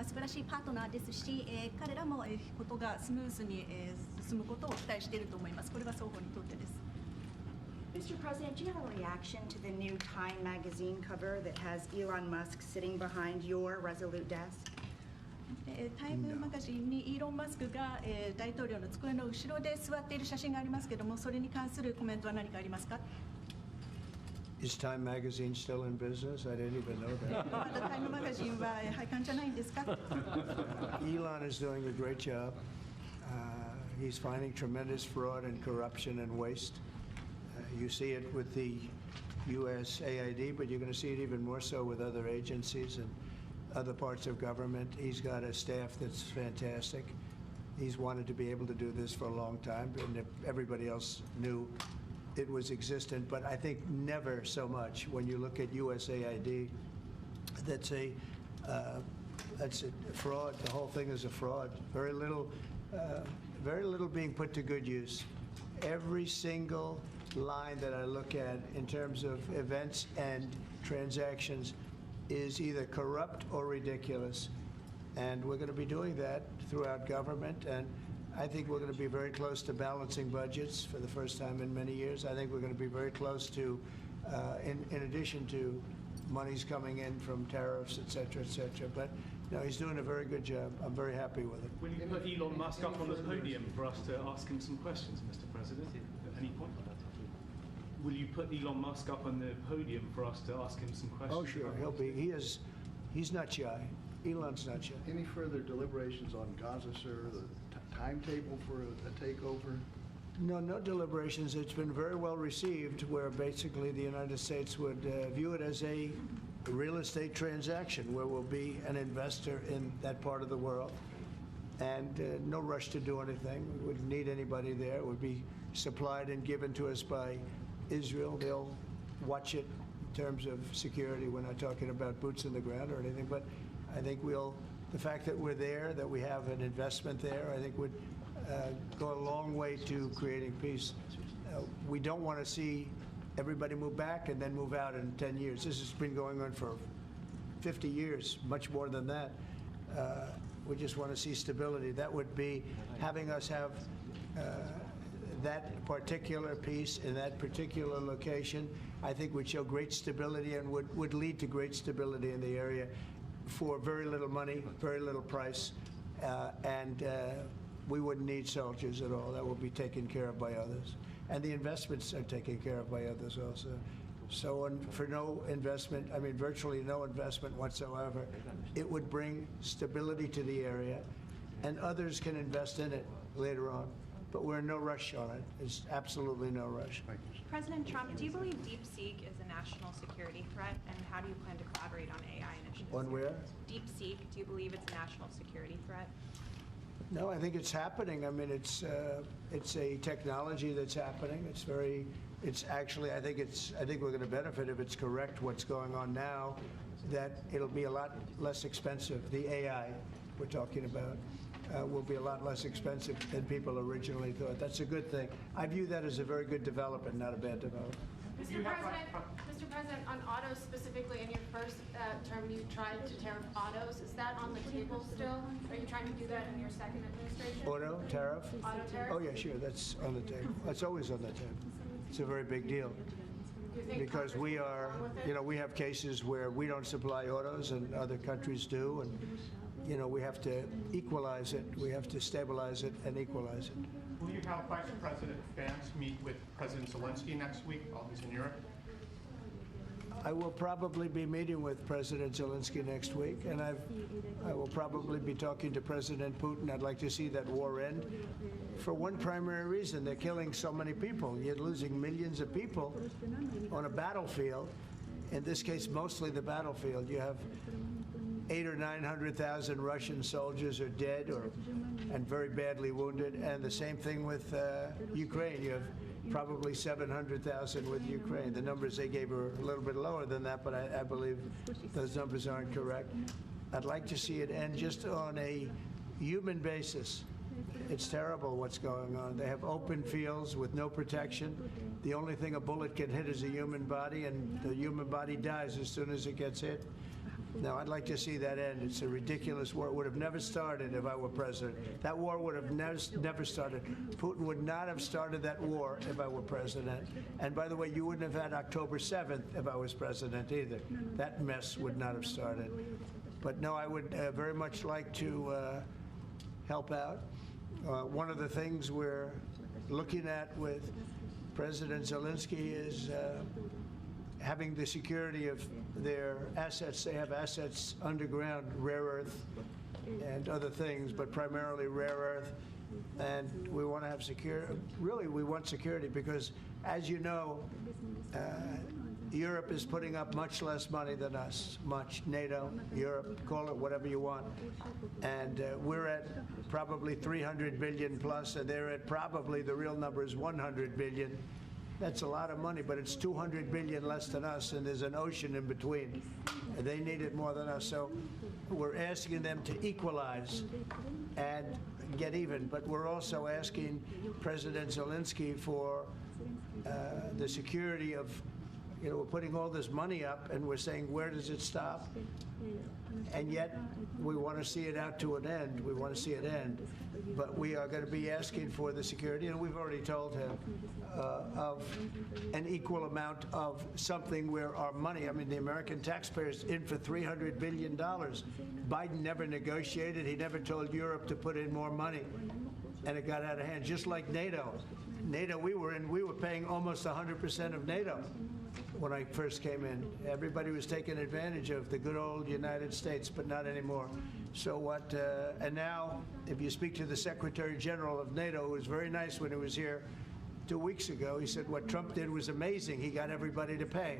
は素晴らしいパートナーですし、彼らもことがスムーズに進むことを期待していると思います。これは双方にとってです。Mr. President, do you have a reaction to the new Time magazine cover that has Elon Musk sitting behind your Resolute desk? タイムマガジンにイーロン・マスクが大統領の机の後ろで座っている写真がありますけれども、それに関するコメントは何かありますか？ Is Time magazine still in business? I didn't even know that. まだタイムマガジンは廃刊じゃないんですか？ Elon is doing a great job. He's finding tremendous fraud and corruption and waste. You see it with the USAID, but you're going to see it even more so with other agencies and other parts of government. He's got a staff that's fantastic. He's wanted to be able to do this for a long time, and everybody else knew it was existent, but I think never so much when you look at USAID. That's a fraud. The whole thing is a fraud. Very little being put to good use. Every single line that I look at in terms of events and transactions is either corrupt or ridiculous. And we're going to be doing that throughout government. And I think we're going to be very close to balancing budgets for the first time in many years. I think we're going to be very close to, in addition to monies coming in from tariffs, et cetera, but no, he's doing a very good job. I'm very happy with it. Will you put Elon Musk up on the podium for us to ask him some questions, Mr. President, at any point? Will you put Elon Musk up on the podium for us to ask him some questions? Oh, sure, he'll be. He's not shy. Elon's not shy. Any further deliberations on Gaza, sir? The timetable for a takeover? No deliberations. It's been very well received, where basically the United States would view it as a real estate transaction, where we'll be an investor in that part of the world, and no rush to do anything. We wouldn't need anybody there. It would be supplied and given to us by Israel. They'll watch it in terms of security. We're not talking about boots in the ground or anything, but I think the fact that we're there, that we have an investment there, I think would go a long way to creating peace. We don't want to see everybody move back and then move out in 10 years. This has been going on for 50 years, much more than that. We just want to see stability. That would be having us have that particular piece in that particular location, I think would show great stability and would lead to great stability in the area for very little money, very little price, and we wouldn't need soldiers at all. That will be taken care of by others. And the investments are taken care of by others also. So for no investment, I mean virtually no investment whatsoever, it would bring stability to the area, and others can invest in it later on. But we're in no rush on it. There's absolutely no rush. President Trump, do you believe DeepSeek is a national security threat, and how do you plan to collaborate on AI initiatives? On where? DeepSeek, do you believe it's a national security threat? No, I think it's happening. I mean, it's a technology that's happening. It's actually, I think we're going to benefit if it's correct what's going on now, that it'll be a lot less expensive. The AI we're talking about will be a lot less expensive than people originally thought. That's a good thing. I view that as a very good development, not a bad development. Mr. President, on autos specifically, in your first term, you tried to tariff autos. Is that on the table still? Are you trying to do that in your second administration? Auto tariff? Auto tariff? Oh, yeah, sure. That's on the table. That's always on the table. It's a very big deal. Because we have cases where we don't supply autos and other countries do, and we have to equalize it. We have to stabilize it and equalize it. Will you have Vice President Vance meet with President Zelensky next week while he's in Europe? I will probably be meeting with President Zelensky next week, and I will probably be talking to President Putin. I'd like to see that war end for one primary reason. They're killing so many people. You're losing millions of people on a battlefield. In this case, mostly the battlefield. You have 800,000 or 900,000 Russian soldiers are dead and very badly wounded, and the same thing with Ukraine. You have probably 700,000 with Ukraine. The numbers they gave are a little bit lower than that, but I believe those numbers aren't correct. I'd like to see it end just on a human basis. It's terrible what's going on. They have open fields with no protection. The only thing a bullet can hit is a human body, and the human body dies as soon as it gets hit. No, I'd like to see that end. It's a ridiculous war. It would have never started if I were president. That war would have never started. Putin would not have started that war if I were president. And by the way, you wouldn't have had October 7th if I was president either. That mess would not have started. But no, I would very much like to help out. One of the things we're looking at with President Zelensky is having the security of their assets. They have assets underground, rare earth and other things, but primarily rare earth. And we want to have security. Really, we want security because, as you know, Europe is putting up much less money than us, NATO, Europe, call it whatever you want. And we're at probably 300 billion plus, and they're at probably, the real number is 100 billion. That's a lot of money, but it's 200 billion less than us, and there's an ocean in between. And they need it more than us. So we're asking them to equalize and get even, but we're also asking President Zelensky for the security of, we're putting all this money up and we're saying, where does it stop? And yet we want to see it out to an end. We want to see it end. But we are going to be asking for the security, and we've already told him, of an equal amount of something where our money, I mean, the American taxpayers in for $300 billion. Biden never negotiated. He never told Europe to put in more money, and it got out of hand, just like NATO. NATO, we were paying almost 100% of NATO when I first came in. Everybody was taking advantage of the good old United States, but not anymore. So what, and now, if you speak to the Secretary General of NATO, who was very nice when he was here 2 weeks ago, he said what Trump did was amazing. He got everybody to pay.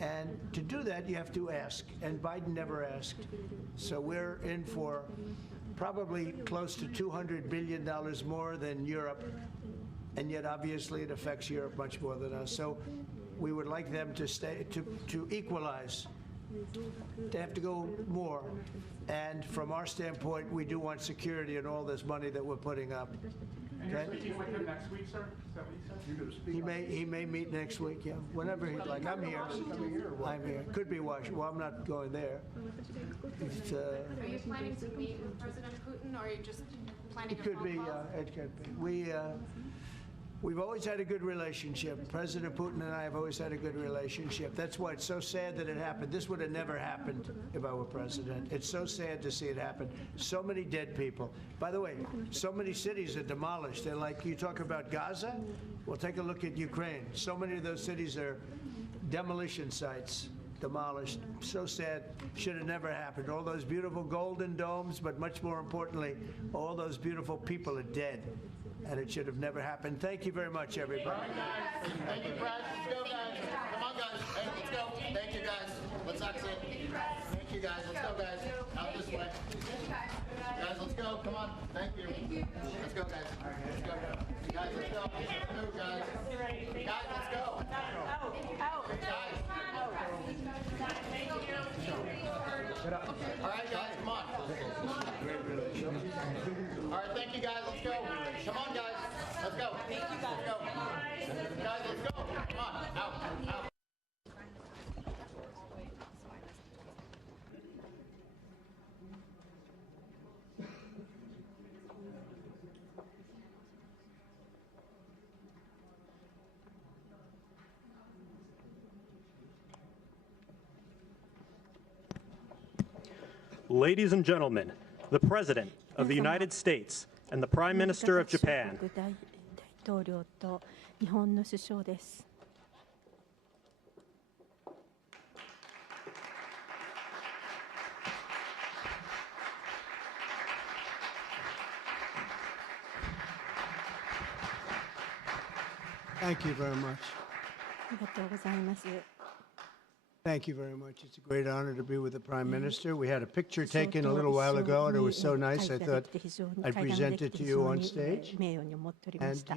And to do that, you have to ask, and Biden never asked. So we're in for probably close to $200 billion more than Europe, and yet obviously it affects Europe much more than us. So we would like them to stay, to equalize. They have to go more. And from our standpoint, we do want security and all this money that we're putting up. And you're speaking with him next week, sir? Is that what you said? You're going to speak He may meet next week, yeah. Whenever he'd like. I'm here. I'm here. Could be Washington. Well, I'm not going there. It's, Are you planning to meet with President Putin, or are you just planning it a could phone be, call? it could be. We've always had a good relationship. President Putin and I have always had a good relationship. That's why it's so sad that it happened. This would have never happened if I were president. It's so sad to see it happen. So many dead people. By the way, so many cities are demolished. They're like, you talk about Gaza? Well, take a look at Ukraine. So many of those cities are demolition sites, demolished. So sad. Should have never happened. All those beautiful golden domes, but much more importantly, all those beautiful people are dead. And it should have never happened. Thank you very much, everybody. Thank you, Brad. Let's go, guys. Come on, guys. Hey, let's go. Thank you, guys. Let's exit. Thank you, guys. Let's go, guys. Out this way. Guys, let's go. Come on. Thank you. Let's go, guys. Let's go. Guys, let's go. Let's move, guys. Guys, let's go. Guys. All right, guys, come on. All right, thank you, guys. Let's go. Come on, guys. Let's go. Thank you, guys. Let's go. Guys, let's go. Come on. Out. Ladies and gentlemen, the President of the United States and the Prime Minister of Japan. Thank you very much. Thank you very much. It's a great honor to be with the Prime Minister. We had a picture taken a little while ago, and it was so nice, I thought I'd present it to you on stage. And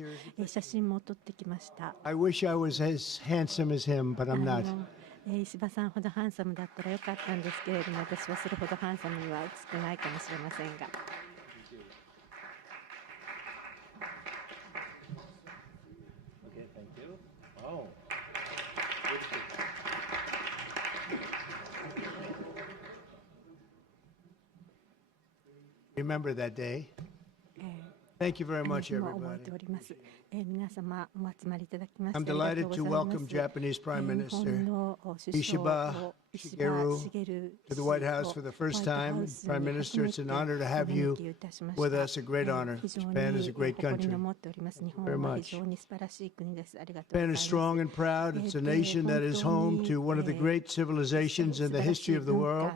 I wish I was as handsome as him, but I'm not. 石破さんほどハンサムだったらよかったんですけれども、私はそれほどハンサムには少ないかもしれませんが。Okay, thank you. Oh. remember that day. Thank you very much, everybody. I'm delighted to welcome Japanese Prime Minister Ishiba Shigeru to the White House for the first time. Prime Minister, it's an honor to have you with us, a great honor. Japan is a great country. Very much. Japan is strong and proud. It's a nation that is home to one of the great civilizations in the history of the world.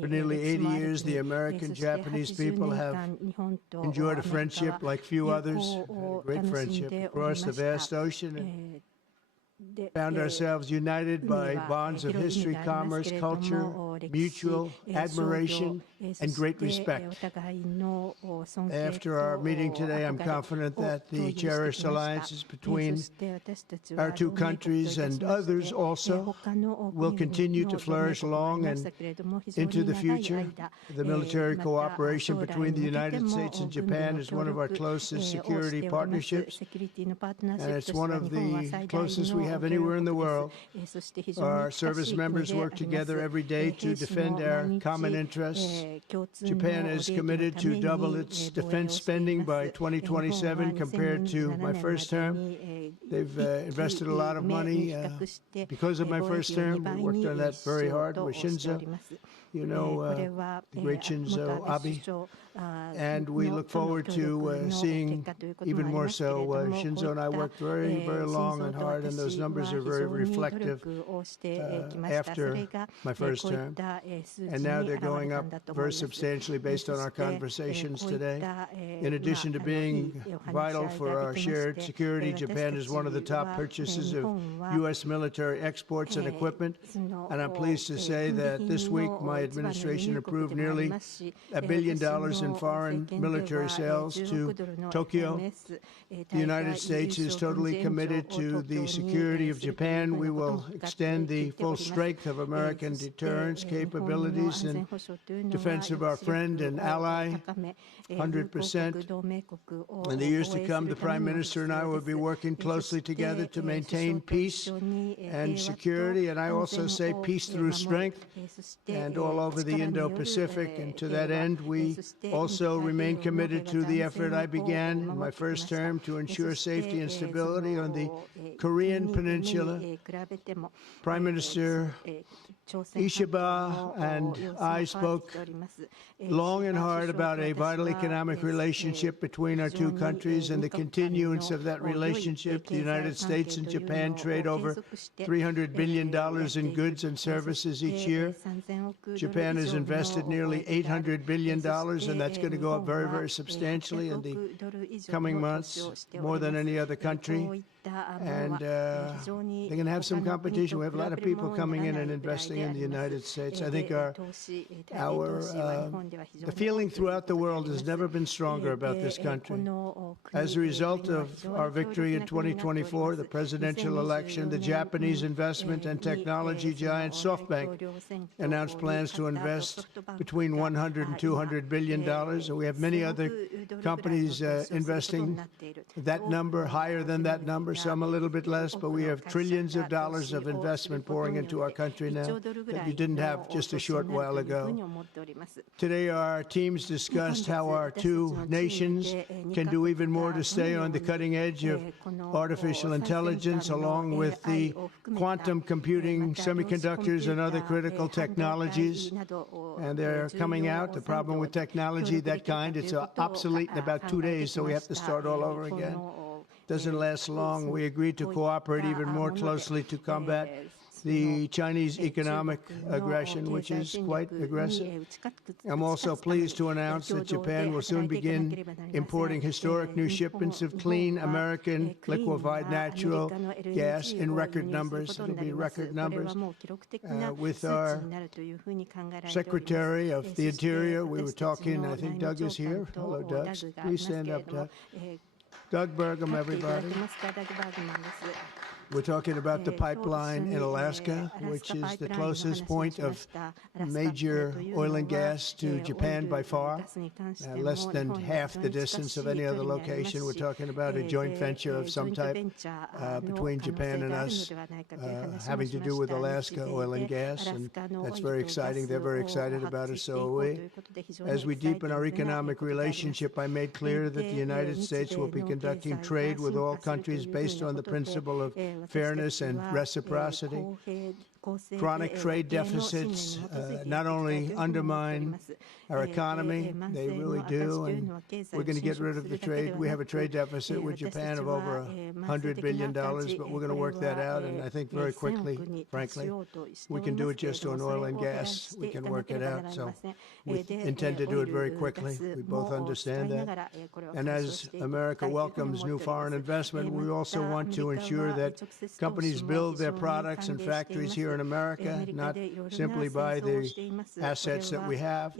For nearly 80 years, the American-Japanese people have enjoyed a friendship like few others, a great friendship across the vast ocean, and found ourselves united by bonds of history, commerce, culture, mutual admiration, and great respect. After our meeting today, I'm confident that the cherished alliances between our two countries and others also will continue to flourish long and into the future. The military cooperation between the United States and Japan is one of our closest security partnerships, and it's one of the closest we have anywhere in the world. Our service members work together every day to defend our common interests. Japan is committed to double its defense spending by 2027 compared to my first term. They've invested a lot of money because of my first term. We worked on that very hard with Shinzo. You know, the great Shinzo Abe. And we look forward to seeing even more so. Shinzo and I worked very, very long and hard, and those numbers are very reflective after my first term. And now they're going up very substantially based on our conversations today. In addition to being vital for our shared security, Japan is one of the top purchasers of U.S. military exports and equipment. And I'm pleased to say that this week my administration approved nearly $1 billion in foreign military sales to Tokyo. The United States is totally committed to the security of Japan. We will extend the full strength of American deterrence capabilities in defense of our friend and ally, 100%. In the years to come, the Prime Minister and I will be working closely together to maintain peace and security, and I also say peace through strength, and all over the Indo-Pacific. And to that end, we also remain committed to the effort I began in my first term to ensure safety and stability on the Korean Peninsula. Prime Minister Ishiba and I spoke long and hard about a vital economic relationship between our two countries and the continuance of that relationship. The United States and Japan trade over $300 billion in goods and services each year. Japan has invested nearly $800 billion, and that's going to go up very, very substantially in the coming months, more than any other country. And they're going to have some competition. We have a lot of people coming in and investing in the United States. I think the feeling throughout the world has never been stronger about this country. As a result of our victory in 2024, the presidential election, the Japanese investment and technology giant SoftBank announced plans to invest between $100 and $200 billion. And we have many other companies investing that number, higher than that number, some a little bit less, but we have trillions of dollars of investment pouring into our country now that you didn't have just a short while ago. Today, our teams discussed how our two nations can do even more to stay on the cutting edge of artificial intelligence, along with the quantum computing, semiconductors, and other critical technologies. And they're coming out. The problem with technology, that kind, it's obsolete in about 2 days, so we have to start all over again. Doesn't last long. We agreed to cooperate even more closely to combat the Chinese economic aggression, which is quite aggressive. I'm also pleased to announce that Japan will soon begin importing historic new shipments of clean American liquefied natural gas in record numbers. It'll be record numbers. With our Secretary of the Interior, we were talking, I think Doug is here. Hello, Doug. Please stand up, Doug. Doug Burgum, everybody. We're talking about the pipeline in Alaska, which is the closest point of major oil and gas to Japan by far, less than half the distance of any other location. We're talking about a joint venture of some type between Japan and us, having to do with Alaska oil and gas, and that's very exciting. They're very excited about it, so are we. As we deepen our economic relationship, I made clear that the United States will be conducting trade with all countries based on the principle of fairness and reciprocity. Chronic trade deficits not only undermine our economy, they really do, and we're going to get rid of the trade. We have a trade deficit with Japan of over $100 billion, but we're going to work that out, and I think very quickly, frankly. We can do it just on oil and gas. We can work it out, so we intend to do it very quickly. We both understand that. And as America welcomes new foreign investment, we also want to ensure that companies build their products and factories here in America, not simply buy the assets that we have.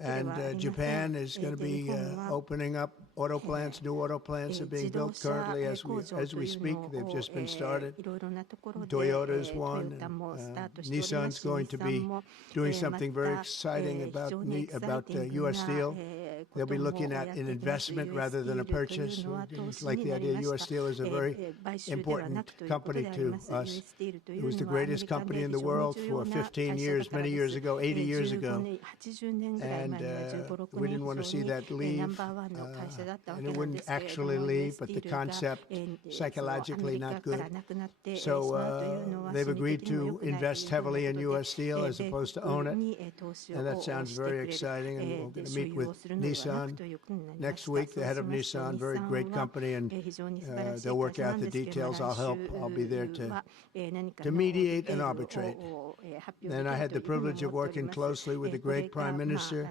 And Japan is going to be opening up auto plants. New auto plants are being built currently as we speak. They've just been started. Toyota's one. Nissan's going to be doing something very exciting about U.S. Steel. They'll be looking at an investment rather than a purchase. Like the idea, U.S. Steel is a very important company to us. It was the greatest company in the world for 15 years, many years ago, 80 years ago. And we didn't want to see that leave. And it wouldn't actually leave, but the concept, psychologically not good. So they've agreed to invest heavily in U.S. Steel as opposed to own it. And that sounds very exciting. And we're going to meet with Nissan next week, the head of Nissan, very great company, and they'll work out the details. I'll help. I'll be there to mediate and arbitrate. And I had the privilege of working closely with the great Prime Minister,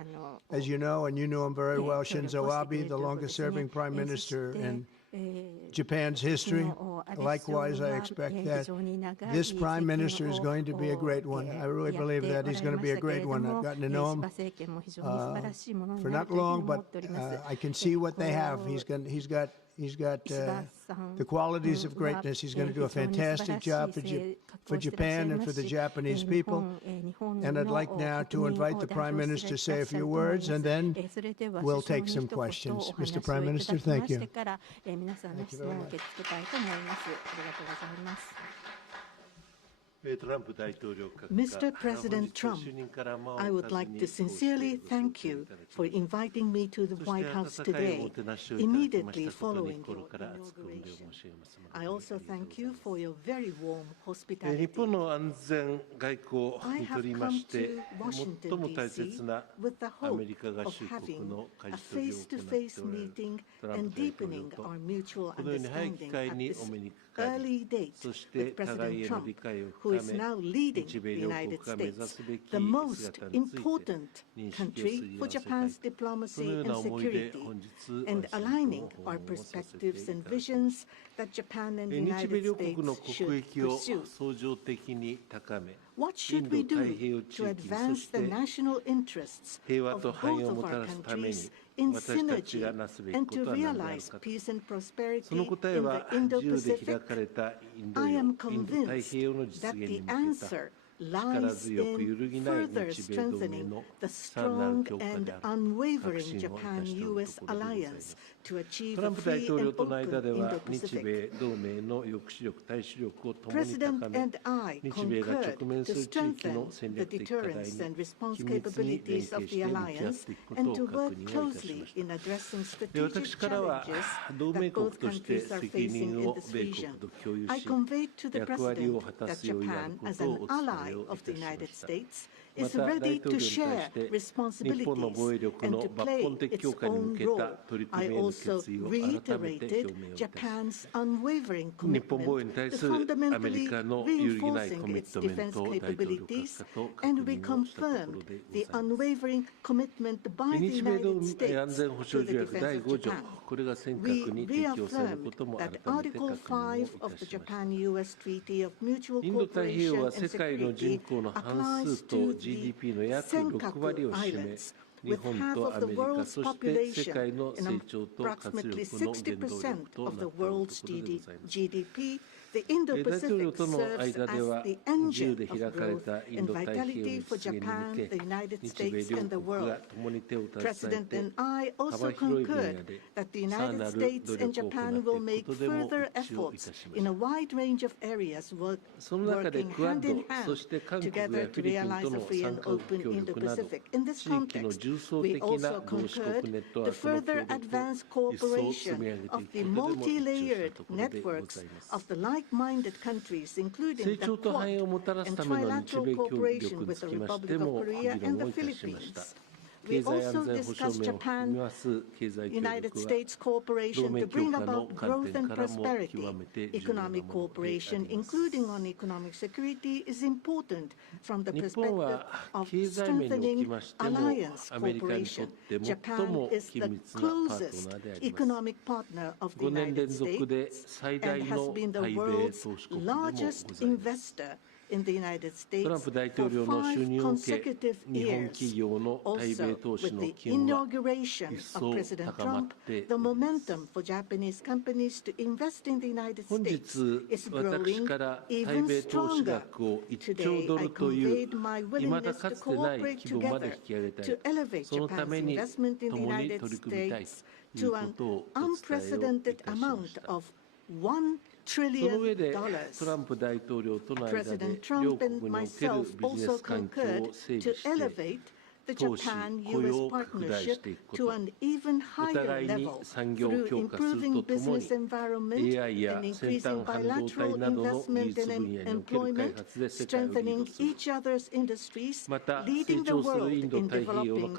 as you know, and you know him very well, Shinzo Abe, the longest-serving Prime Minister in Japan's history. Likewise, I expect that this Prime Minister is going to be a great one. I really believe that he's going to be a great one. I've gotten to know him for not long, but I can see what they have. He's got the qualities of greatness. He's going to do a fantastic job for Japan and for the Japanese people. And I'd like now to invite the Prime Minister to say a few words, and then we'll take some questions. Mr. Prime Minister, thank you. Thank you very much. Mr. President Trump, I would like to sincerely thank you for inviting me to the White House today, immediately following your inauguration. I also thank you for your very warm hospitality. I have come to Washington, D.C. with the hope of having a face-to-face meeting and deepening our mutual understanding at this early date with President Trump, who is now leading the United States, the most important country for Japan's diplomacy and security, and aligning our perspectives and visions that Japan and the United States should pursue. What should we do to advance the national interests of both of our countries in synergy and to realize peace and prosperity in the Indo-Pacific? I am convinced that the answer lies in further strengthening the strong and unwavering Japan-U.S. alliance to achieve a free and open Indo-Pacific. President and I concurred to strengthen the deterrence and response capabilities of the alliance and to work closely in addressing strategic challenges that both countries are facing in this region. I conveyed to the President that Japan, as an ally of the United States, is ready to share responsibilities and to play its own role. I also reiterated Japan's unwavering commitment to fundamentally reinforcing its defense capabilities, and we confirmed the unwavering commitment by the United States to the defense of Japan. We reaffirmed that Article 5 of the Japan-U.S. Treaty of Mutual Cooperation and Security applies to the Senkaku Islands, with half of the world's population and approximately 60% of the world's GDP The Indo-Pacific serves as the engine of growth and vitality for Japan, the United States, and the world. President and I also concurred that the United States and Japan will make further efforts in a wide range of areas, working hand in hand together to realize a free and open Indo-Pacific. In this context, we also concurred to further advance cooperation of the multi-layered networks of the like-minded countries, including the Quad and trilateral cooperation with the Republic of Korea and the Philippines. We also discussed Japan-United States cooperation to bring about growth and prosperity. Economic cooperation, including on economic security, is important from the perspective of strengthening alliance cooperation. Japan is the closest economic partner of the United States and has been the world's largest investor in the United States for 5 consecutive years. Also, with the inauguration of President Trump, the momentum for Japanese companies to invest in the United States is growing even stronger. Today, I conveyed my willingness to cooperate together to elevate Japan's investment in the United States to an unprecedented amount of $1 trillion. President Trump and myself also concurred to elevate the Japan-U.S. partnership to an even higher level through improving business environment and increasing bilateral investment and employment, strengthening each other's industries, leading the world in developing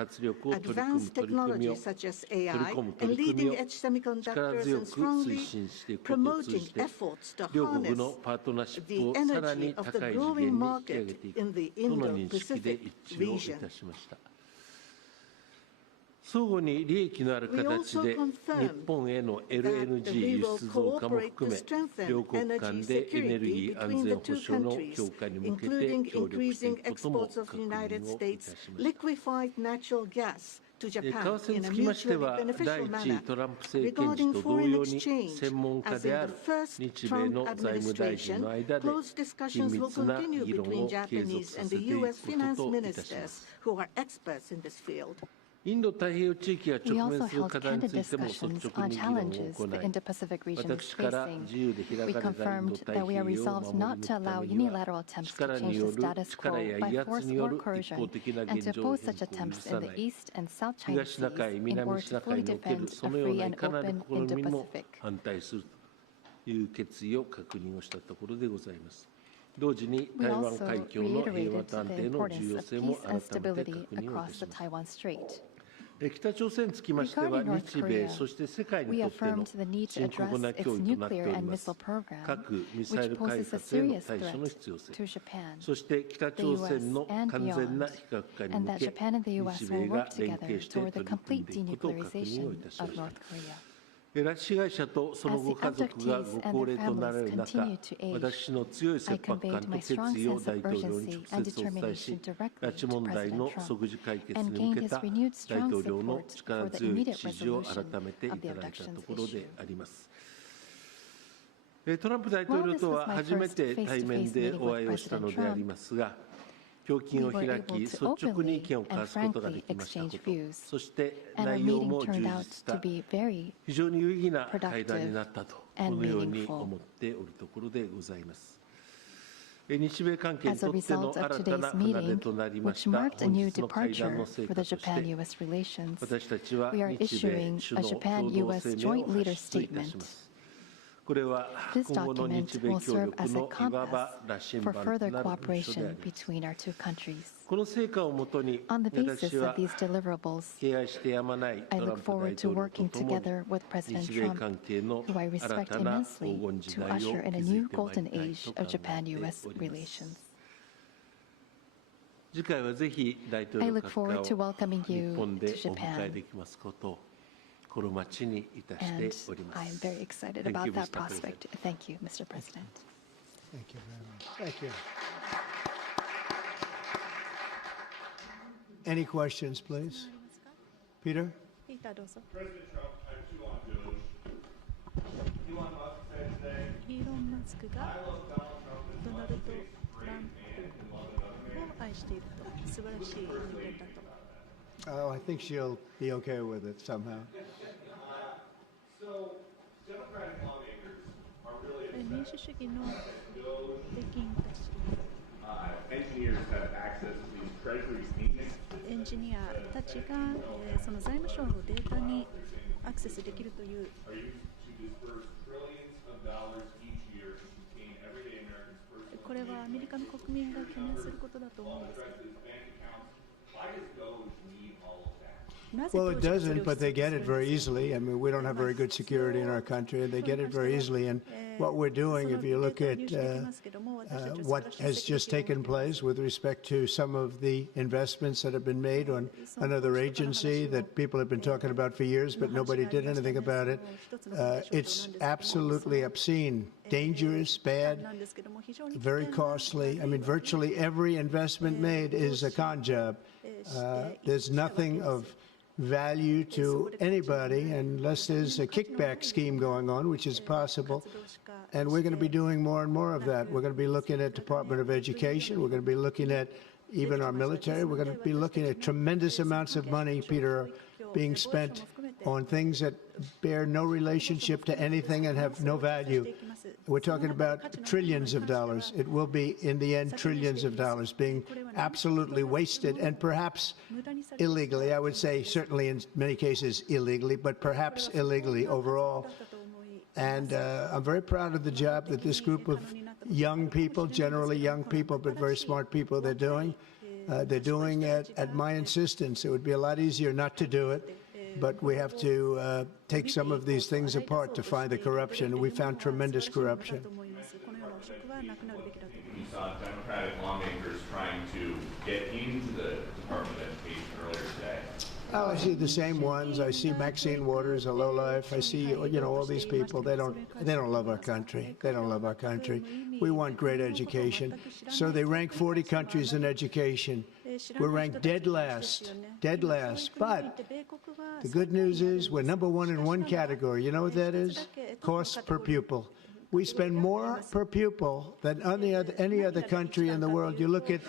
advanced technologies such as AI and leading-edge semiconductors, and strongly promoting efforts to harness the energy of the growing market in the Indo-Pacific region. We also confirmed that we will cooperate to strengthen energy security between the two countries, including increasing exports of the United States liquefied natural gas to Japan in a mutually beneficial manner. Regarding foreign exchange, as in the first Trump administration, close discussions will continue between Japanese and the U.S. finance ministers who are experts in this field. We also held candid discussions on challenges the Indo-Pacific region is facing. We confirmed that we are resolved not to allow unilateral attempts to change the status quo by force or coercion, and to oppose such attempts in the East and South China Seas in order to fully defend a free and open Indo-Pacific. 同時に台湾海峡の平和と安定の重要性も改めて確認します。北朝鮮につきましては、日米、そして世界にとっての深刻な脅威となっております。核・ミサイル開発への対処の必要性、そして北朝鮮の完全な非核化に向け、日米が連携して取り組んでいくことを確認をいたしました。拉致被害者とそのご家族がご高齢となられる中、私の強い切迫感と決意を大統領に直接お伝えし、拉致問題の即時解決に向けた大統領の力強い支持を改めていただいたところであります。トランプ大統領とは初めて対面でお会いをしたのでありますが、胸襟を開き、率直に意見を交わすことができましたこと、そして内容も充実した非常に有意義な会談になったと、このように思っておるところでございます。日米関係にとっての新たな船出となりました本日の会談の成果として、私たちは日米首脳共同声明を発出いたします。これは今後の日米協力のいわば羅針盤となる文書であります。この成果をもとに、私は敬愛してやまないトランプ大統領とともに、日米関係の新たな黄金時代を築いてまいりたいと考えております。次回はぜひ大統領閣下を日本でお迎えできますことを心待ちにいたしております。I am very excited about that prospect. Thank you, Mr. President. Thank you very much. Thank you. Any questions, please? Peter? Peter, どうぞ。President Trump, I have two on DOGE. Elon Musk said イーロン・マスクがドナルド・トランプを愛していると、素晴らしい人間だと。Oh, I think she'll be okay with it somehow. 民主主義の北京たち、エンジニアたちが、その財務省のデータにアクセスできるという。これはアメリカの国民が懸念することだと思うんですけど。Well, it doesn't, but they get it very easily. I mean, we don't have very good security in our country, and they get it very easily. And what we're doing, if you look at what has just taken place with respect to some of the investments that have been made on another agency that people have been talking about for years, but nobody did anything about it, it's absolutely obscene, dangerous, bad, very costly. I mean, virtually every investment made is a con job. There's nothing of value to anybody unless there's a kickback scheme going on, which is possible. And we're going to be doing more and more of that. We're going to be looking at Department of Education. We're going to be looking at even our military. We're going to be looking at tremendous amounts of money, Peter, being spent on things that bear no relationship to anything and have no value. We're talking about trillions of dollars. It will be, in the end, trillions of dollars being absolutely wasted and perhaps illegally. I would say certainly in many cases illegally, but perhaps illegally overall. And I'm very proud of the job that this group of young people, generally young people, but very smart people, they're doing. They're doing it at my insistence. It would be a lot easier not to do it. But we have to take some of these things apart to find the corruption. We found tremendous corruption. We saw Democratic lawmakers trying to get into the Department of Education earlier today. Oh, I see the same ones. I see Maxine Waters, a lowlife. I see, all these people. They don't love our country. They don't love our country. We want great education. So they rank 40 countries in education. We're ranked dead last. But the good news is we're number one in one category. You know what that is? Cost per pupil. We spend more per pupil than any other country in the world. You look at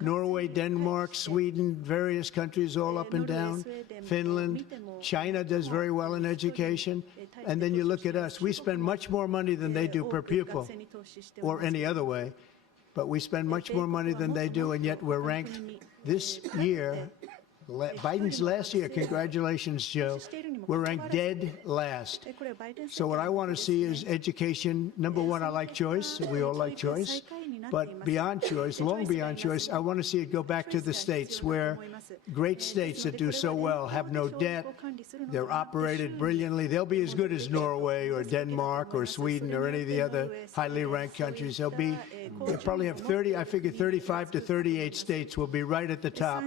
Norway, Denmark, Sweden, various countries all up and down, Finland. China does very well in education. And then you look at us. We spend much more money than they do per pupil or any other way. But we spend much more money than they do, and yet we're ranked this year. Biden's last year, congratulations, Joe, we're ranked dead last. So what I want to see is education. Number one, I like choice. We all like choice. But beyond choice, long beyond choice, I want to see it go back to the states where great states that do so well have no debt. They're operated brilliantly. They'll be as good as Norway or Denmark or Sweden or any of the other highly ranked countries. They'll probably have 35 to 38 states will be right at the top.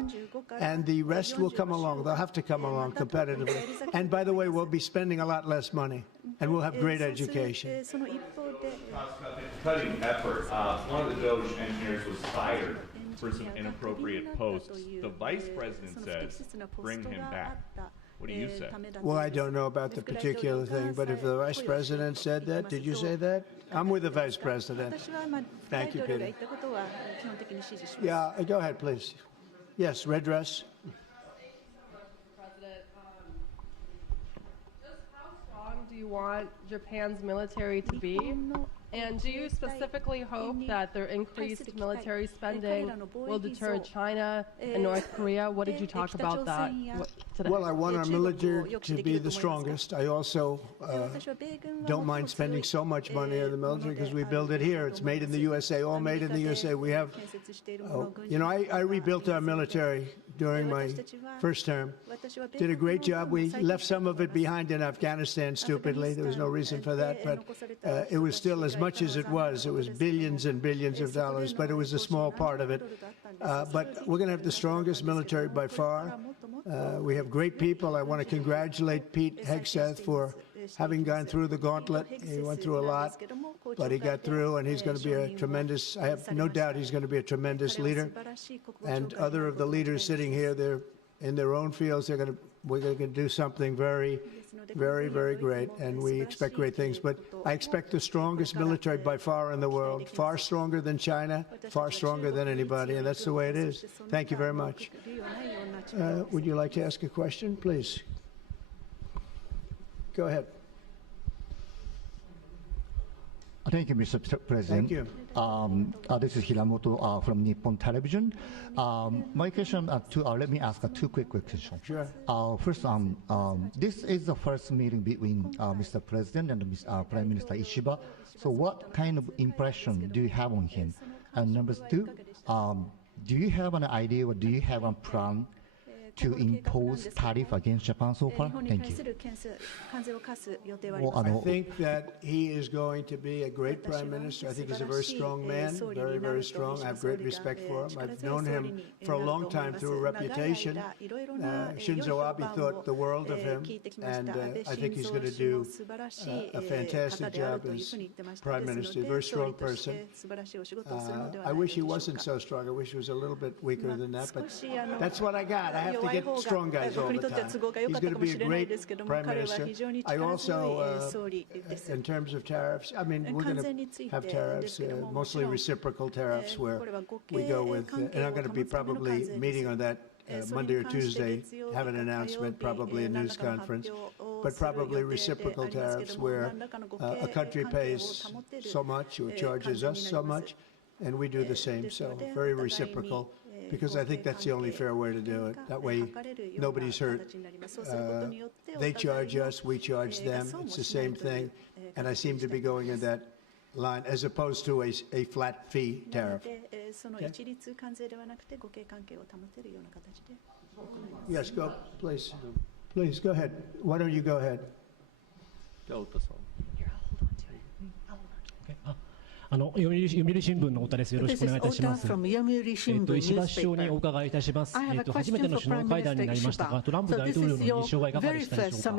And the rest will come along. They'll have to come along competitively. And by the way, we'll be spending a lot less money. And we'll have great education. Cutting effort. One of the Doge engineers was fired for some inappropriate posts. The vice president says, bring him back. What do you say? Well, I don't know about the particular thing, but if the vice president said that, did you say that? I'm with the vice president. Thank you, Peter. Yeah, go ahead, please. Yes, red dress. Just how strong do you want Japan's military to be? And do you specifically hope that their increased military spending will deter China and North Korea? What did you talk about that today? Well, I want our military to be the strongest. I also don't mind spending so much money on the military because we build it here. It's made in the USA, all made in the USA. We have, I rebuilt our military during my first term. Did a great job. We left some of it behind in Afghanistan, stupidly. There was no reason for that, but it was still as much as it was billions and billions of dollars, but it was a small part of it. But we're going to have the strongest military by far. We have great people. I want to congratulate Pete Hegseth for having gone through the gauntlet. He went through a lot, but he got through, and he's going to be a tremendous, I have no doubt he's going to be a tremendous leader. And other of the leaders sitting here, they're in their own fields, we're going to do something very, very, very great, and we expect great things. But I expect the strongest military by far in the world, far stronger than China, far stronger than anybody, and that's the way it is. Thank you very much. Would you like to ask a question, please? Go ahead. Thank you, Mr. President. Thank you. This is Hiramoto from Nippon Television. My question, let me ask two quick questions. Sure. First, this is the first meeting between Mr. President and Prime Minister Ishiba. So what kind of impression do you have on him? And number two, do you have an idea or do you have a plan to impose tariff against Japan so far? Thank you. I think that he is going to be a great prime minister. I think he's a very strong man, very, very strong. I have great respect for him. I've known him for a long time through a reputation. Shinzo Abe thought the world of him, and I think he's going to do a fantastic job as prime minister. A very strong person. I wish he wasn't so strong. I wish he was a little bit weaker than that, but that's what I got. I have to get strong guys all the time. He's going to be a great prime minister. I also, in terms of tariffs, I mean, we're going to have tariffs, mostly reciprocal tariffs, where we go with, and I'm going to be probably meeting on that Monday or Tuesday, have an announcement, probably a news conference, but probably reciprocal tariffs where a country pays so much or charges us so much, and we do the same. So very reciprocal, because I think that's the only fair way to do it. That way, nobody's hurt. They charge us, we charge them. It's the same thing, and I seem to be going in that line, as opposed to a flat fee tariff. Okay? Yes, go, please. Please, go ahead. Why don't you go ahead? 読売新聞の太田です。よろしくお願いいたします。石破首相にお伺いいたします。初めての首脳会談になりましたが、トランプ大統領の印象はいかがでしたでしょうか。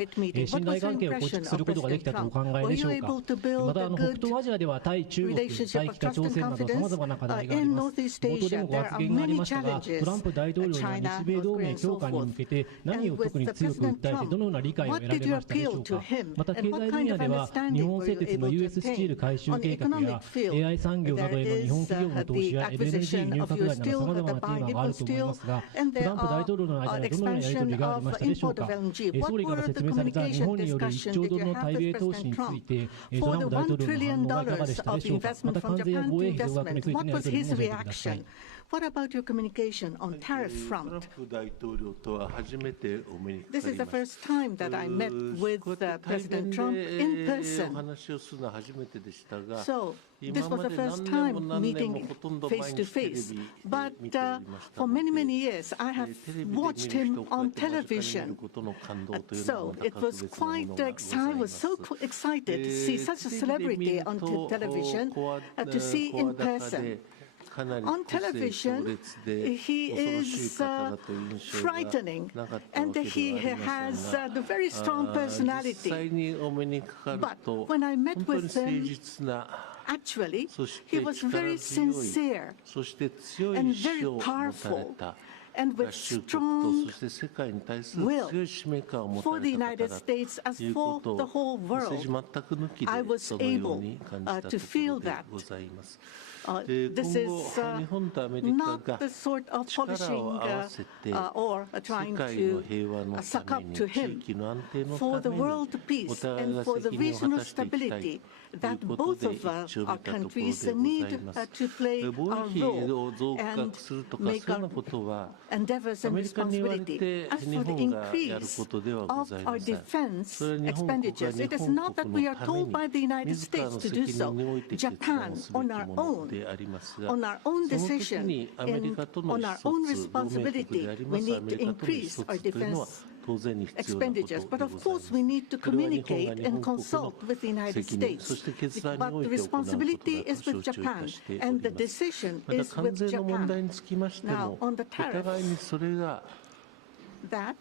信頼関係を構築することができたとお考えでしょうか。また北東アジアでは対中国、対北朝鮮などさまざまな課題があります。冒頭でもご発言がありましたが、トランプ大統領には日米同盟強化に向けて何を特に強く訴えてどのような理解を得られましたでしょうか。また経済分野では日本製鉄の US スチール回収計画やAI 産業などへの日本企業の投資や LNG 輸入拡大などさまざまなテーマがあると思いますが、トランプ大統領の間でどのようなやり取りがありましたでしょうか。総理から説明された日本による1兆ドルの対米投資について、トランプ大統領の反応はいかがでしたでしょうか。また関税や防衛費増額についてのやり取りも教えてください。What about your communication on tariff front? This is the first time that I met with President Trump in person. So this was the first time meeting face to face. But for many, many years, I have watched him on television. So it was quite I was so excited to see such a celebrity on television, to see in person. On television, he is frightening, and he has a very strong personality. But when I met with him, actually, he was very sincere and very powerful, and with strong will for the United States as for the whole world. I was able to feel that. This is not the sort of polishing or trying to suck up to him. For the world peace and for the regional stability that both of our countries need to play our role and make our endeavors and responsibility. As for the increase of our defense expenditures, it is not that we are told by the United States to do so. Japan, on our own decision, on our own responsibility, we need to increase our defense expenditures. But of course, we need to communicate and consult with the United States. But the responsibility is with Japan, and the decision is with Japan. Now, on the tariffs, that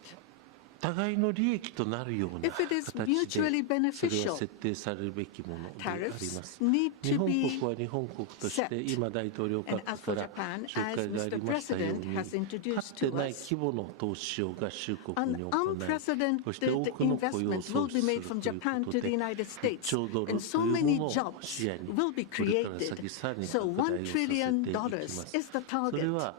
互いの利益となるような If it is 形 mutually でそれ beneficial, は設定されるべきものでありま tariffs す。 need 日 to 本 be 国は日本国として set. 今大統領 And 閣 as か for ら Japan, 紹 as 介があり Mr. ましたよう President に has かつ introduced て to ない us, 規模の投資を合衆国 an に行い、そして unprecedented 多くの雇用を investment 創 will 出 be す made る from という Japan こと to the で、 United 1 States, 兆ドル and と so いう many ものを jobs 視野に、 will be これから created. 先さらに So 拡大をさせ$1てい trillion きます。 is the それ target. は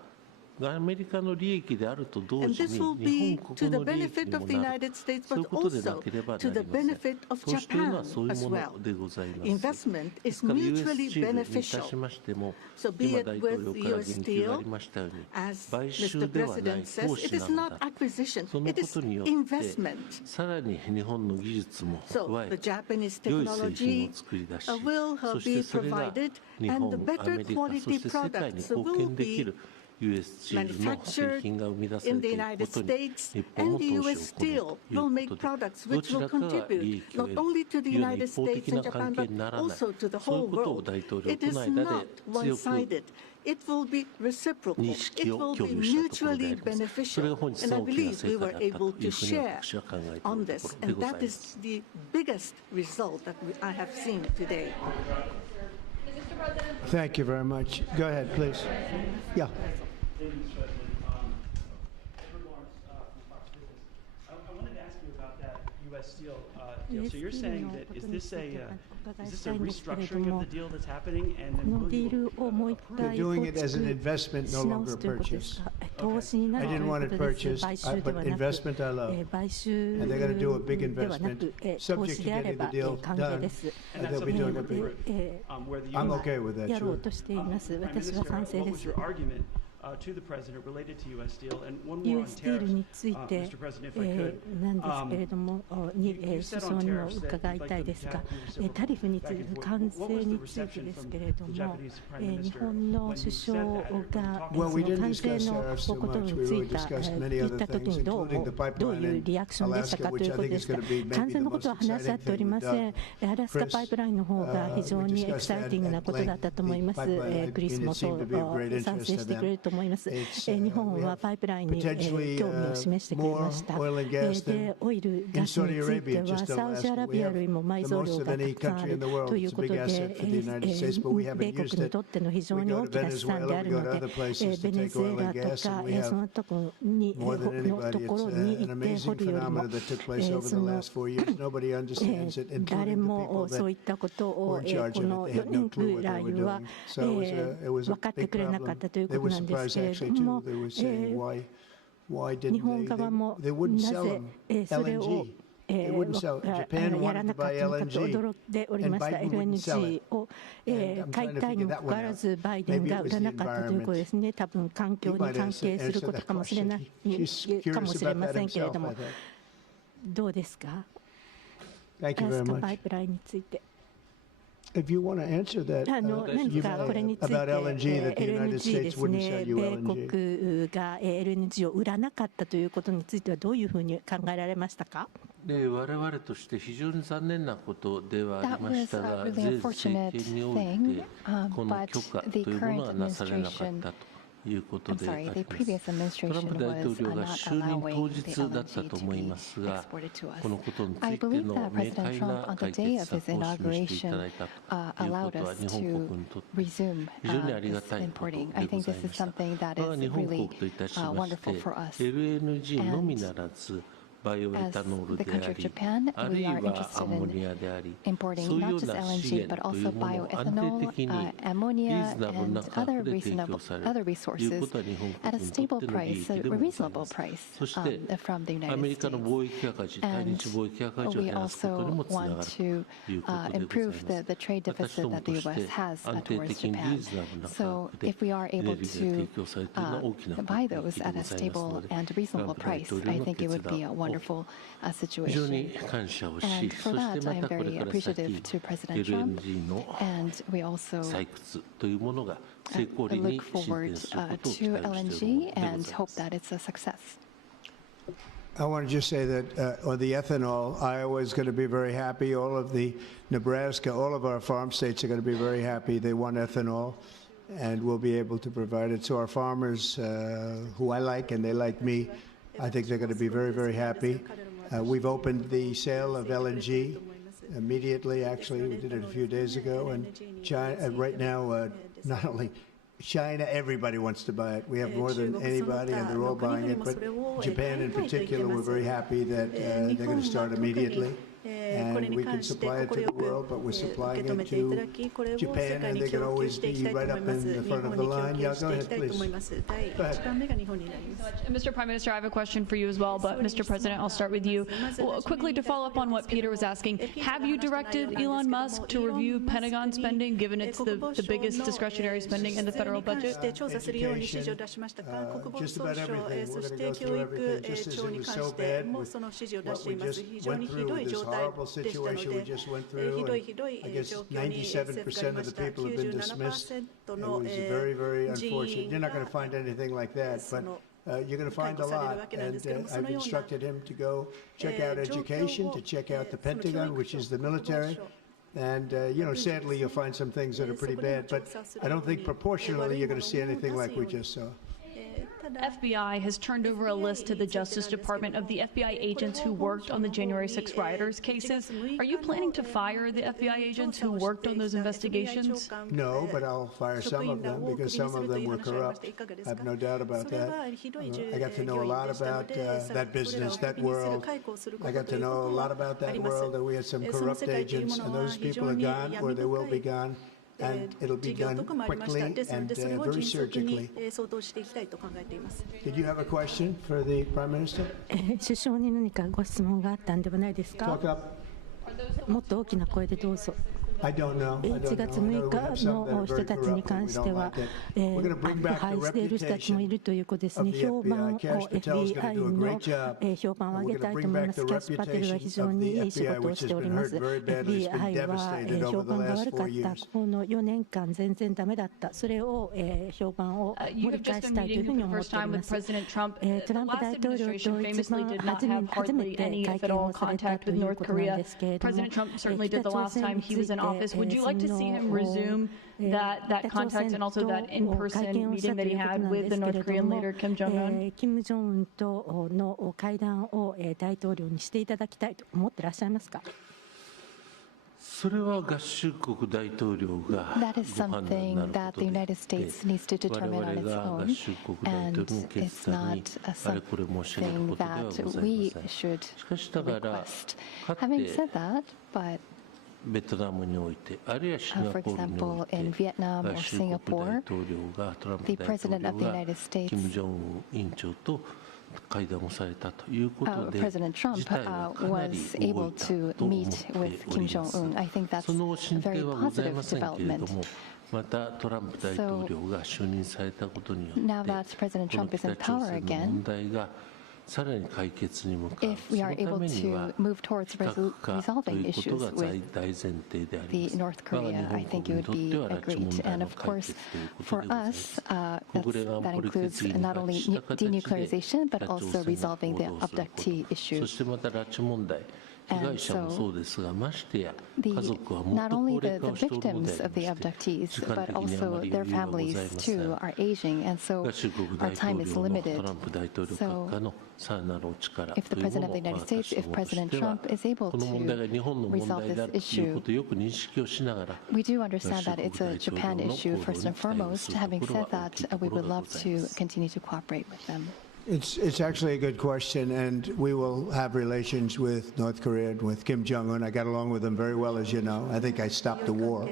アメリカの利益であると同 And 時 this に will 日 be 本 to 国 the の利益 benefit に of も the なる United States, そういう but ことでな also ければ to な the りません。 benefit of 投資というのは Japan そういう as も well. のでございます。 Investment で is すから US mutually チームにいた beneficial. しましても、 So be 今 it 大統 with 領から US 言及があ Steel, りましたように、 as 買 Mr. 収ではない President says, 投 it 資 is なの not だ。 acquisition, その it こ is とによって、 investment. さらに日本の技術も So 加 the えて、 Japanese 良い製品 technology を作り出し、 will そし be てそれが provided, 日 and 本、 the ア better メリカ、そ quality して世界に products 貢 will 献でき be る US チームの製 manufactured 品が生み出さ in れて the いく United ことに States, 日本 and も the 投資を US 行う Steel という will こ make とで、 products ど which ち will らかが利 contribute 益を not 得る only to the というような United 一方 States 的 and な関 Japan, 係 but にならない、 also to the そういう whole ことを world. 大統領 It と is の間 not で強く one-sided. It will be reciprocal. 認 It 識を will 共 be 有したところであ mutually ります。それが beneficial. 本日 And I の大きな believe 成 we 果 were だったという able ふ to うに share 私は考えている on とこ this. ろで And ござい that ま is す。 the biggest result that I have seen today. Mr. President. Thank you very much. Go ahead, please. Yeah. I wanted to ask you about that U.S. Steel deal. So you're saying that is this a restructuring of the deal that's happening, and then will you, They're doing it as an investment, no longer a purchase. I didn't want it purchased, but investment I love. And they're going to do a big investment, subject to getting the deal done. and They'll that's be a doing a forward big. for, where the I'm U.S. okay with that, sure. Prime Minister, what was your argument to the President related to U.S. Steel? And one more on tariffs, Mr. President, if I could. なんですけれども、首相にも伺いたいですが、タリフについて、関税についてですけれども、日本の首相がその関税のことについて言ったときにどういうリアクションでしたかということですが、関税のことは話し合っておりません。アラスカパイプラインの方が非常にエキサイティングなことだったと思います。クリスもそう賛成してくれると思います。日本はパイプラインに興味を示してくれました。で、オイル、ガスについてはサウジアラビアよりも埋蔵量がたくさんあるということで、米国にとっての非常に大きな資産であるので、ベネズエラとかそのところに行って掘るよりも、誰もそういったことをこの4年ぐらいは分かってくれなかったということなんですけれども、日本側もなぜそれをやらなかったのかと驚いておりました。LNG を買いたいにもかかわらずバイデンが売らなかったということですね。多分環境に関係することかもしれないかもしれませんけれども、どうですか？アラスカパイプラインについて。If you want to answer that, 何かこれについて LNG ですね、米国が LNG を売らなかったということについてはどういうふうに考えられましたか？我々として非常に残念なことではありましたが、前政権においてこの許可というものがなされなかったということであります。トランプ大統領が就任当日だったと思いますが、このことについての明快な解決策を示していただいたということは日本国にとって非常にありがたいことでございました。我が日本国といたしまして、LNG のみならず、バイオエタノールであり、あるいはアンモニアであり、そういうような資源というものを安定的にリーズナブルな価格で提供されるということは日本国にとっての利益でもございます。そしてアメリカの貿易赤字、対日貿易赤字を減らすことにもつながるということでございます。私どもとして安定的にリーズナブルな価格でエネルギーが提供されているのは大きな利益でございますので、トランプ大統領の決断を非常に感謝をし、そしてまたこれから先 LNG の採掘というものが成功裏に進展することを期待しているものでございます。I want to just say that on the ethanol, Iowa is going to be very happy. All of the Nebraska, all of our farm states are going to be very happy. They want ethanol, and we'll be able to provide it. So our farmers, who I like and they like me, I think they're going to be very, very happy. We've opened the sale of LNG immediately. Actually, we did it a few days ago. And China, right now, not only China, everybody wants to buy it. We have more than anybody, and they're all buying it. But Japan in particular, we're very happy that they're going to start immediately. And we can supply it to the world, but we're supplying it to Japan, and they can always be right up in the front of the line. Yeah, go ahead, please. Go ahead. Mr. Prime Minister, I have a question for you as well, but Mr. President, I'll start with you. Well, quickly to follow up on what Peter was asking, have you directed Elon Musk to review Pentagon spending, given it's the biggest discretionary spending in the federal budget? Education, just about everything. We're going to go through everything, just as it was so bad with what we just went through, this horrible situation we just went through. And I guess 97% of the people have been dismissed. It was very, very unfortunate. You're not going to find anything like that, but you're going to find a lot. And I've instructed him to go check out education, to check out the Pentagon, which is the military. And, you know, sadly, you'll find some things that are pretty bad, but I don't think proportionally you're going to see anything like we just saw. FBI has turned over a list to the Justice Department of the FBI agents who worked on the January 6 rioters cases. Are you planning to fire the FBI agents who worked on those investigations? No, but I'll fire some of them because some of them were corrupt. I have no doubt about that. I got to know a lot about that business, that world. I got to know a lot about that world, and we had some corrupt agents, and those people are gone, or they will be gone. And it'll be done quickly and very surgically. Did you have a question for the Prime Minister? 首相に何かご質問があったんではないですか？ Talk up. もっと大きな声でどうぞ。 1月6日の人たちに関しては、腐敗している人たちもいるということですね。評判を FBI の評判を上げたいと思います。キャッシュ・パテルは非常にいい仕事をしております。FBI は評判が悪かった。この4年間全然ダメだった。それを評判を盛り返したいというふうに思っております。トランプ大統領と一番初めて会見をされたということなんですけれども、北朝鮮について Would you like to see him resume that contact and also that in-person meeting that he had with the North Korean leader Kim Jong-un? 金正恩との会談を大統領にしていただきたいと思っていらっしゃいますか？ That is something that the United States needs to determine on its own, and it's not something that we should request. Having said that, but for example, in Vietnam or Singapore, the President of the United States, President Trump was able to meet with Kim Jong-un. I think that's a very positive development. So now that President Trump is in power again, if we are able to move towards resolving issues with the North Korea, I think it would be great. And of course, for us, that includes not only denuclearization, but also resolving the abductee issue. And so, not only the victims of the abductees, but also their families too are aging, and so our time is limited. So, if the President of the United States, if President Trump is able to resolve this issue, we do understand that it's a Japan issue first and foremost. Having said that, we would love to continue to cooperate with them. It's actually a good question, and we will have relations with North Korea and with Kim Jong-un. I got along with him very well, as you know. I think I stopped the war.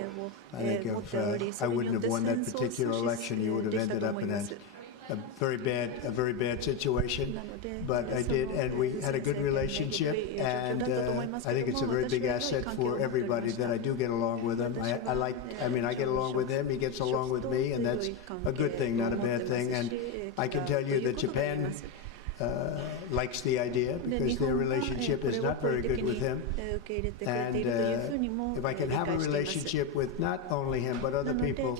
I think if I wouldn't have won that particular election, you would have ended up in a very bad situation. But I did, and we had a good relationship, and I think it's a very big asset for everybody that I do get along with him. I get along with him, he gets along with me, and that's a good thing, not a bad thing. And I can tell you that Japan likes the idea because their relationship is not very good with him. And if I can have a relationship with not only him but other people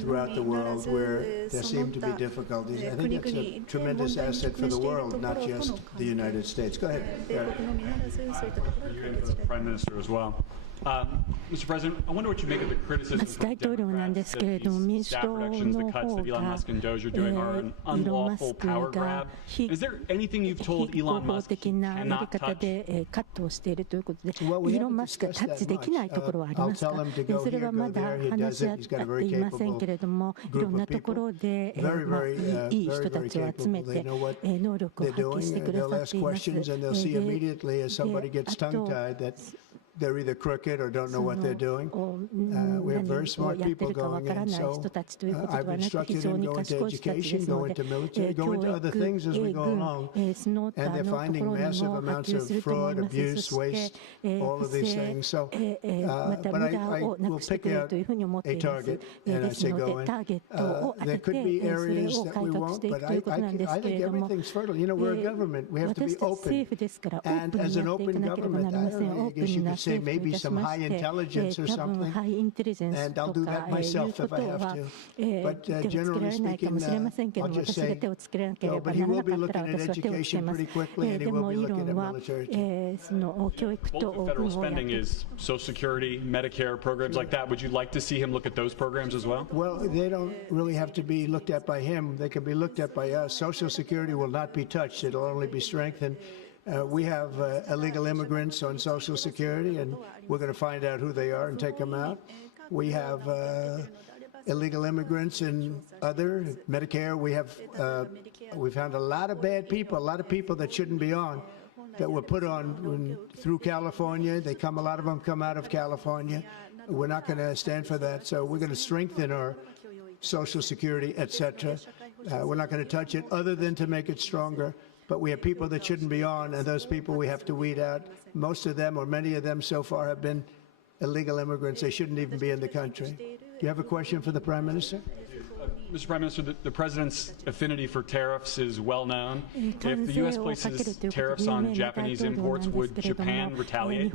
throughout the world where there seem to be difficulties, I think it's a tremendous asset for the world, not just the United States. Go ahead. Prime Minister as well. Mr. President, I wonder what you make of the criticism まず from 大統領なんですけれども、民主 staff 党 reductions, the の cuts 方 that Elon が Musk and Doge are doing are an イーロン・マ unlawful スク power が grab. 非 Is there anything you've told 非 Elon 合法 Musk 的 he なやり cannot 方 touch? でカットをしているということで、イ Well, we ーロン・ haven't マスクが discussed タッチ that できない much. ところはあり I'll ます tell か him to go それ here, はま go だ there. He 話 does し it. 合 He's got a って very いませんけ capable れども、いろ group んな of ところ people. で Very, very, いい very, 人た very ちを集め capable. て They know what 能力を they're 発揮 doing. してくだ They'll さっ ask ています。 questions, and they'll see immediately as somebody gets あと tongue-tied that they're either crooked or don't know そ what の they're doing. 何 We have を very や smart って people るかわ going から in, ない so 人たちということで I've はなく、非 instructed 常 him に go into 賢い人たちで education, すの go で、 into military, 教 go into other 育、 things as we go 軍 along. その And 他 they're のとこ finding ろに massive も波 amounts 及 of すると思い fraud, ます。 abuse, そして waste, all 不 of these 正 things. So, また but 無 I 駄をな will くして pick くれる out というふうに思って a います。 target, and I です say ので go in. ターゲットを当 There て could て be それ areas を that 改 we 革し won't, ていく but ということなんです I けれ think ども、 everything's fertile. You know, we're a government. We have to 私 be たち政 open. 府ですからオー And プン as に an やっていか open なければな government, りません。オ I ープ guess ン you な could say 政府とい maybe たし some ま high して、 intelligence or 多分 something. ハイインテリジェンス And I'll と do か that いう myself こ if と I have は to. 手 But をつけら generally れないかも speaking, しれませんけれ I'll ども、 just 私が say, 手をつけなけれ no, ば but な he らな will か be ったら looking at 私は手をつけ education ます。 pretty quickly, and he で will も be イーロ looking ン at は military too. その教育 Bulk と of 軍 federal をやって spending is Social Security, Medicare, programs like that. Would you like to see him look at those programs as well? Well, they don't really have to be looked at by him. They can be looked at by us. Social Security will not be touched. It'll only be strengthened. We have illegal immigrants on Social Security, and we're going to find out who they are and take them out. We have illegal immigrants in other Medicare. We found a lot of bad people, a lot of people that shouldn't be on, that were put on through California. A lot of them come out of California. We're not going to stand for that. So we're going to strengthen our Social Security, etc. We're not going to touch it other than to make it stronger. But we have people that shouldn't be on, and those people we have to weed out. Most of them, or many of them so far, have been illegal immigrants. They shouldn't even be in the country. Do you have a question for the Prime Minister? Mr. Prime Minister, the President's affinity for tariffs is well known. If the U.S. places tariffs on Japanese imports, would Japan retaliate?